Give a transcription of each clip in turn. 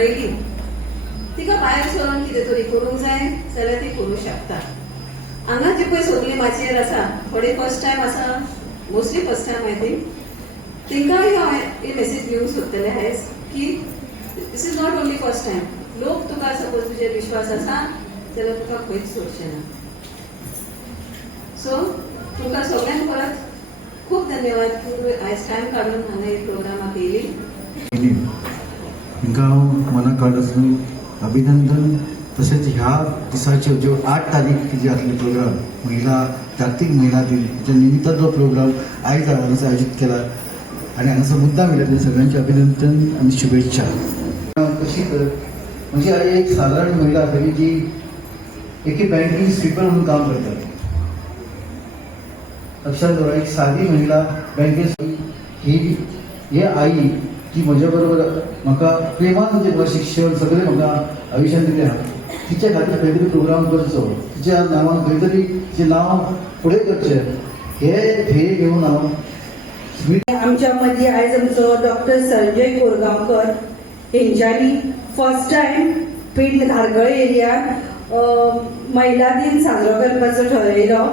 ठरयली तिका भायर सरून कितें तरी करूंक जाय जाल्यार ती करूंक शकता. हांगा जी पळय सगळी माचयेर आसा थोडे फर्स्ट टायम आसा, mostly first time I think, तिंकाय हांव ही मेसेज दिवंक सोदतलें आयज की this is not only first time. लोक तुका सपोज तुजेर विश्वास आसा जाल्यार तुका खंयच सोडचें ना. सो तुमकां सगळ्यांक परत खूप धन्यवाद की तुवें आयज टायम काडून हांगा एक प्रोग्रामाक येयली. तांकां हांव मनाकडसून अभिनंदन. तसेच ह्या दिसाच्यो ज्यो 8 तारीख जी आसली प्रोग्राम महिला जागतीक महिला दिन हाच्या निमित्त जो प्रोग्राम आयज हांगासर आयोजीत केला आणि हांगासर मुद्दाम येयला सगळ्यांचे अभिनंदन आणि शुभेच्छा. कशी तर म्हणजे एक साधारण महिला आसली जी एके बँकेत स्वीपर म्हणून काम करतात. लक्षात दवरा, एक साधी महिला बँकेत ही हे आई जी म्हज्या बरोबर म्हाका प्रेमान म्हणजे प्रशिक्षण सगळें म्हाका आयुश्यान दिलें आहा. तिच्या खातीर खंय तरी प्रोग्राम करचो, तिच्या नांवान खंय तरी तिचें नांव फुडें करचें हे ध्येय घेवन हांव आमच्या मदीं आयज आमचो डॉक्टर संजय कोरगांवकर हेंच्यांनी फर्स्ट टायम पेडणे धारगळे एरियात महिला दिन साजरो करपाचो ठरयलो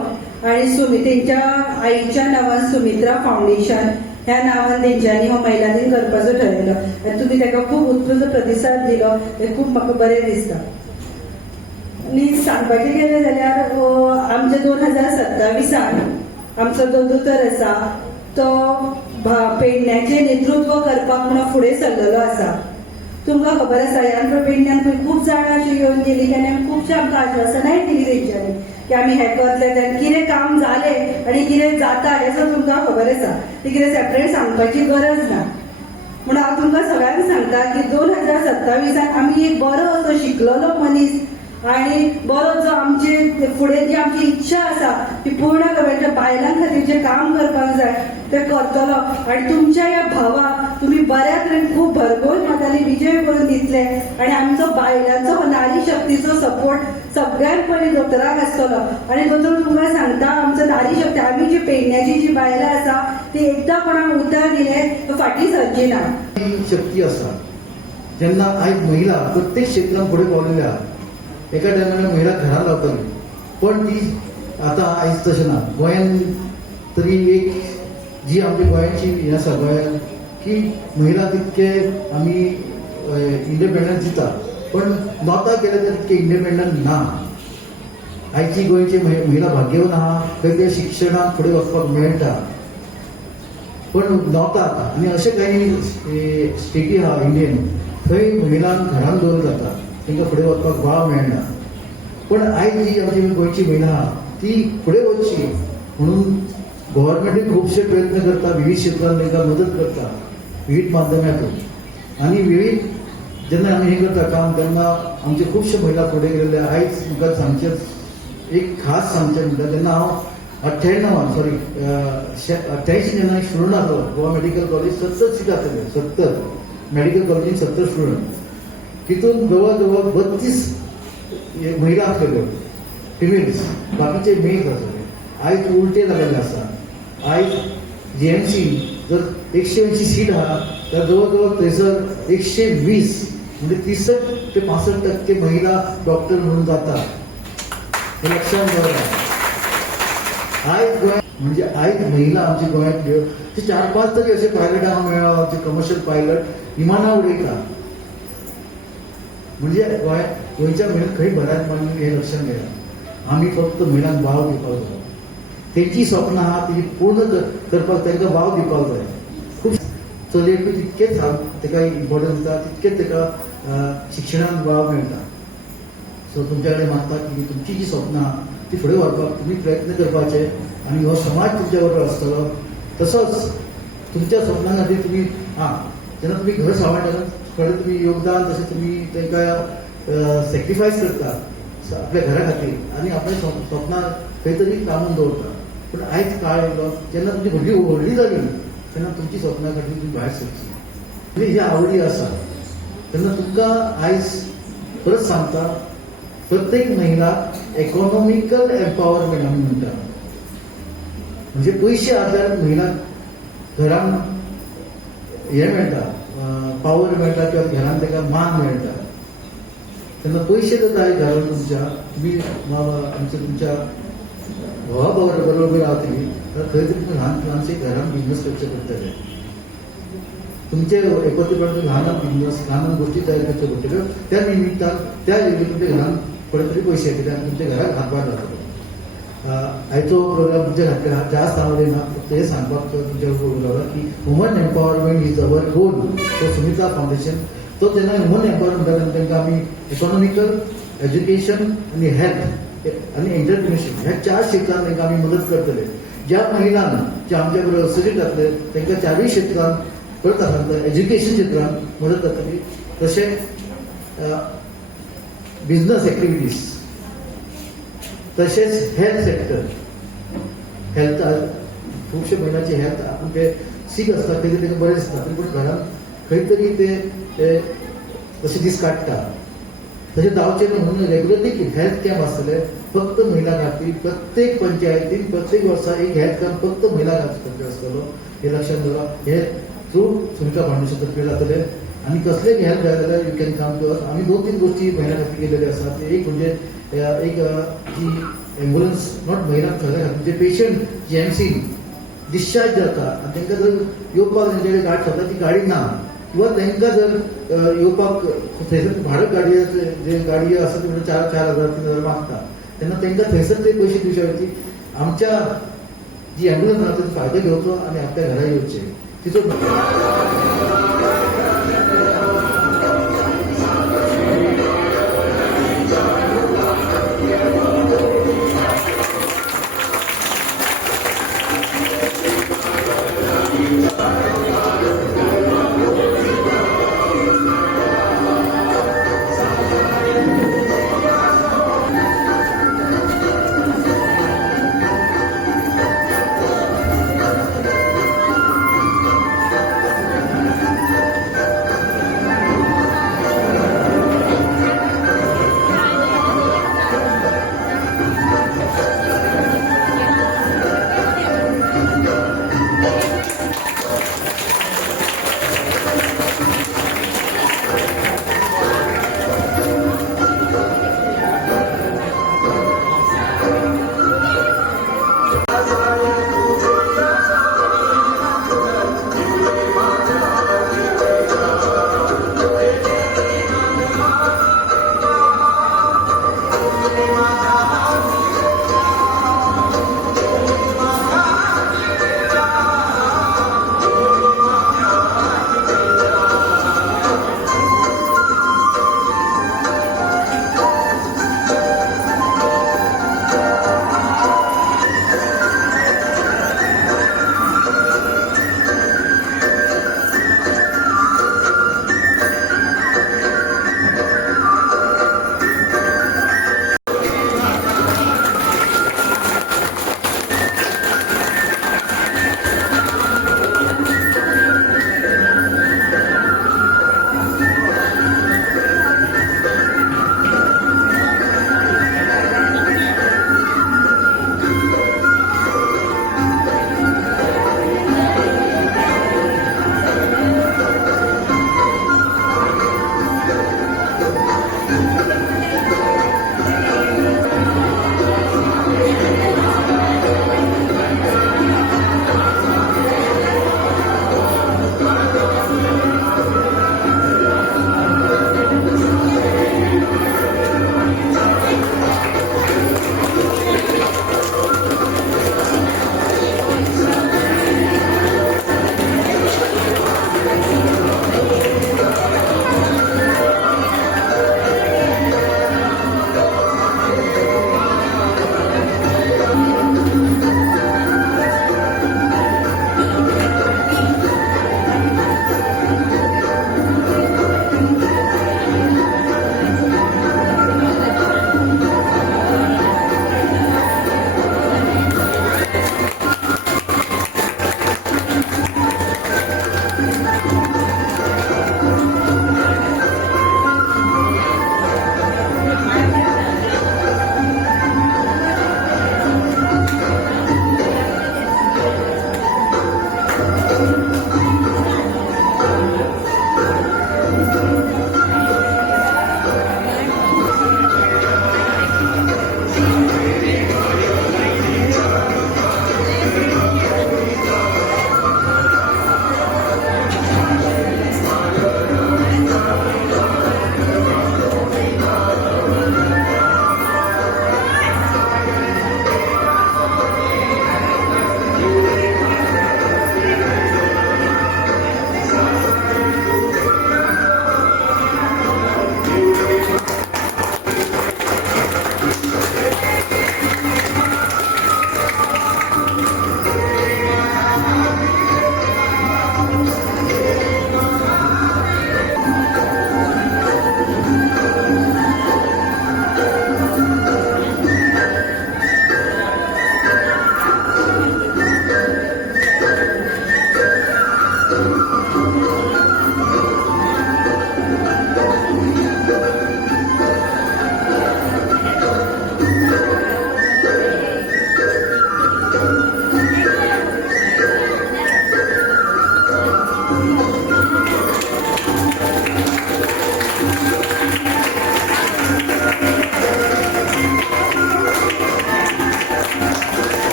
आणि तेंच्या आईच्या नांवान सुमित्रा फावंडेशन ह्या नांवान तेंच्यांनी हो महिला दिन करपाचो ठरयलो आनी तुमी ताका खूब उत्कृष्ट प्रतिसाद दिलो हें खूब म्हाका बरें दिसता. आनी सांगपाचें गेलें जाल्यार आमच्या 2027 आमचो जो दोतोर आसा तो पेडण्याचें नेतृत्व करपाक म्हणून फुडें सरलेलो आसा. तुमकां खबर आसा ह्या पेडण्यान खंय खूब जाणां अशी येवन गेली आनी आमी खुबशे आमकां आश्वासनाय दिली तेंच्यांनी की आमी हें करतले तें कितें काम जालें आनी कितें जाता हेचो तुमकां खबर आसा. ती कितें सेपरेट सांगपाची गरज ना. म्हणून हांव तुमकां सगळ्यांक सांगता की 2027 आमी एक बरो असो शिकलेलो मनीस आणि बरो जो आमची फुडें जी आमची इच्छा आसा ती पूर्ण करपाच्या बायलां खातीर जे काम करपाक जाय ते करतलो आणि तुमच्या ह्या भावाक तुमी बऱ्या तरेन खूब भरघोस मतांनी विजय करून दितले आणि आमचो बायलांचो नारी शक्तीचो सपोर्ट सगळ्यात पयलीं दोतोराक आसतलो. आणि दोतोर तुमकां सांगता आमचो नारी शक्ती आमी जी पेडण्याची जी बायलां आसा ती एकदां कोणाक उतर दिलें फाटीं सरची ना. शक्ती आसा जेन्ना आयज महिला प्रत्येक क्षेत्रांत फुडें पावलेली आहा. एका टायमार महिला घरात रावताली पण ती आता आयज तशें ना. गोंयान तरी एक जी आमच्या गोंयची हें आसा गोंयान की महिला तितके आमी इंडिपेंडन्स दिता पण नॉता केले तर तितके इंडिपेंडंट ना. आयची गोंयची महिला भाग्यवान आहा खंय त्या शिक्षणाक फुडें वचपाक मेळटा पण नॉता आनी अशे काही स्टेटी आहा इंडियन थंय महिलांक घरान दवरलं जाता तांकां फुडें वचपाक वाव मेळना. पण आयज जी आमची गोंयची महिला आहा ती फुडें वचची म्हणून गव्हर्मेंट खुबशे प्रयत्न करता, विविध क्षेत्रांत तांकां मदत करता विविध माध्यमांतून आणि विविध जेन्ना आमी हें करता काम तेन्ना आमचे खुबशे महिला फुडें गेल्ले. आयज म्हाका सांगचें एक खास सांगचें म्हणटा तेन्ना हांव 88 जेन्ना स्टुडंट आसलो गोवा मेडिकल कॉलेज 70 सीट आसले. 70 मेडिकल कॉलेजीन 70 स्टुडंट तितून जवळ जवळ 32 महिला आसल्यो फिमेल्स बाकीचे मेल्स आसले. आयज उलटे जालेले आसा. आयज जीएमसी जर 180 सीट आहा तर जवळ जवळ थंयसर 120 म्हणजे 30 ते 65% महिला डॉक्टर म्हणून जाता. हे लक्षात दवरा. आयज गोंय म्हणजे आयज महिला आमच्या गोंयांतल्यो 4-5 तरी असे पायलट हांगा मेळ्ळा आमचे कमर्शियल पायलट विमानां उडयता म्हणजे गोंयच्या महिलांक खंय भरात मारली हे लक्षात घेया. आमी फक्त महिलांक वाव दिवपाक जाय. तेंची स्वप्नां आहा ती पूर्ण करपाक तांकां वाव दिवपाक जाय. खूब चलयेकूय तितकेच ताका इम्पॉर्टन्स दिता तितकेच ताका शिक्षणांत वाव मेळटा. सो तुमच्या कडेन मागता की तुमची जी स्वप्नां आहा ती फुडें व्हरपाक तुमी प्रयत्न करपाचे आनी हो समाज तुमच्या बरोबर आसतलो. तसोच तुमच्या स्वप्नां खातीर तुमी जेन्ना तुमी घर सांबाळटना थोडें तुमी योगदान तशें तुमी तांकां सॅक्रिफायस करता आपल्या घरा खातीर आनी आपल्या स्वप्नां खंय तरी लावून दवरता. पूण आयज काळ येयलो जेन्ना तुमची भुरगीं व्हडलीं जाली तेन्ना तुमची स्वप्नां खातीर तुमी भायर सरची. म्हणजे ही आवडी आसा तेन्ना तुमकां आयज परत सांगता प्रत्येक महिला इकॉनॉमिकल एम्पावरमेंट आमी म्हणटा म्हणजे पयशे आदार महिला घरान हें मेळटा पावर मेळटा किंवा घरान ताका मान मेळटा तेन्ना पयशे जर जाय घरान तुमच्या तुम्ही आमच्या तुमच्या घोवा बरोबर रावतली जाल्यार खंय तरी ल्हान ल्हानशे घरान बिझनस करचे पडटले तुमचे एकत्रीकरण ल्हान बिझनस ल्हान गोष्टी तयार करच्यो पडटल्यो त्या निमित्तान त्या योजनेक तुमच्या घरान थोडे तरी पयशे येतले आनी तुमच्या घराक हातभार जातलो आयचो प्रोग्राम तुमच्या खातीर जास्त आवडले ना फक्त हे सांगपाक तुमच्या उलोवला की वुमन एम्पावरमेंट इज अवर गोल तो सुमिता फाउंडेशन तो तेन्ना वुमन एम्पावरमेंटान तांकां आमी इकॉनॉमिकल एज्युकेशन आनी हेल्थ आनी एंटरप्रिनरशीप ह्या 4 क्षेत्रांत तांकां आमी मदत करतले ज्या महिलांक जे आमच्या बरोबर असोसिएट जातले तांकां 4 क्षेत्रांत परत आसा एज्युकेशन क्षेत्रांत मदत जातली तशें बिझनस एक्टिविटीज तशेंच हेल्थ सेक्टर हेल्थ खुबशे महिलांचे हेल्थ आपूण ते सीक आसता खंय तरी तांकां बरें दिसता तरी पूण घरान खंय तरी ते अशें दीस काडटा तशें जावचें न्हू म्हणून रेग्युलरली हेल्थ कॅम्प आसतले फक्त महिला खातीर प्रत्येक पंचायतीन प्रत्येक वर्सा एक हेल्थ कॅम्प फक्त महिला खातीर आसतलो हे लक्षात दवरा हे थ्रू सुमिता फाउंडेशन तर्फे जातले आनी कसलेय हेल्प जाय जाल्यार you can come to us आमी 2-3 गोष्टी महिला खातीर केलेल्यो आसात एक म्हणजे एक जी एम्ब्युलन्स नॉट महिला सगळ्या खातीर जे पेशंट जीएमसी डिस्चार्ज जाता आनी तांकां जर येवपाक तांचे कडेन गाडी स्वताची गाडी ना किंवा तांकां जर येवपाक थंयसर भाडं गाडी जे गाडी आसा ती 4,000 3,000 मागता तेन्ना तांकां थंयसर ते पयशे दिवचे खातीर आमच्या जी एम्ब्युलन्स आसा ताचो फायदो घेवचो आनी आपल्या घरा येवचें तिचो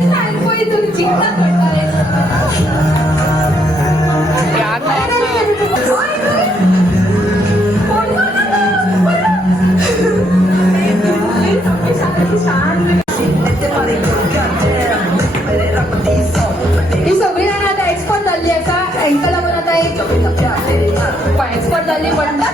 छान पोळी तुमची ही सगळी जण आता एक्सपर्ट झाली असा एंकल आपण आता एक एक्सपर्ट झाली पण